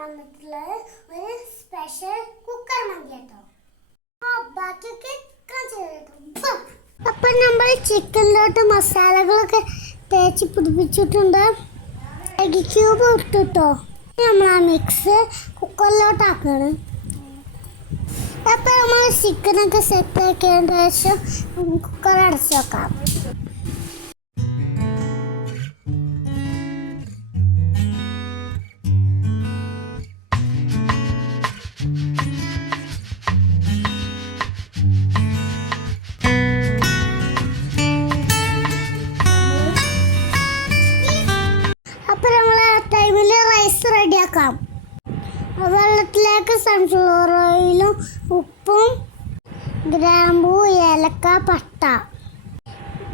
വന്നിട്ടുള്ളത്. ഒരു special cooker മന്തി കേട്ടോ. ബാക്കിയൊക്കെ. അപ്പൊ നമ്മൾ ചിക്കനിലോട്ട് മസാലകളൊക്കെ തേച്ച് പിടിപ്പിച്ചിട്ടുണ്ട്. എഗ് ക്യൂബ് ഇട്ടിട്ടോ നമ്മൾ ആ മിക്സ് കുക്കറിലോട്ട് ആക്കണം അപ്പൊ നമ്മൾ ചിക്കനൊക്കെ സെറ്റ് ആക്കിയതിന് ശേഷം കുക്കർ അടച്ചു വെക്കാം. റെഡിയാക്കാം വെള്ളത്തിലേക്ക് സൺഫ്ലവർ ഓയിലും ഉപ്പും ഗ്രാമ്പൂ ഏലക്ക പട്ട.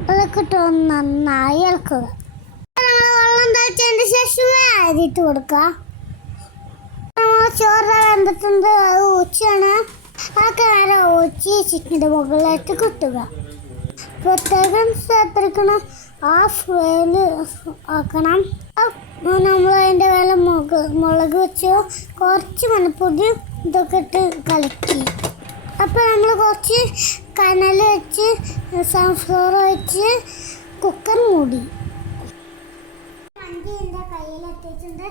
അതൊക്കെ നന്നായി ഇളക്കുക. നമ്മൾ വെള്ളം തളിച്ചതിന് ശേഷം അരിയിട്ട് കൊടുക്കുക. ചോറ് വെന്തിട്ടുണ്ട് അത് ഊച്ചാണ് ആ കാര ഊച്ചി ചിക്കന്റെ മുകളിലേക്ക് കിട്ടുക. പ്രത്യേകം ശ്രദ്ധിക്കണം. ആ ഫ്ലെയിൽ ആക്കണം. നമ്മൾ അതിന്റെ മുളക് വെച്ചു കുറച്ച് മണപ്പൊടി ഇതൊക്കെ ഇട്ട് കലക്കി. അപ്പോൾ നമ്മൾ കുറച്ച് കനൽ വെച്ച് സൺഫ്ലവർ വെച്ച് കുക്കർ മൂടി. വണ്ടി എന്റെ കയ്യിൽ എത്തിയിട്ടുണ്ട്.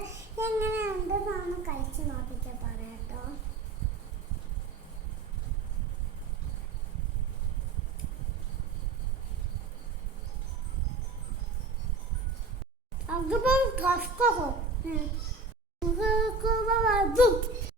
എങ്ങനെയുണ്ടെന്നാണ് കഴിച്ച് നോക്കിയിട്ട് പറയാം കേട്ടോ. ko. Agabang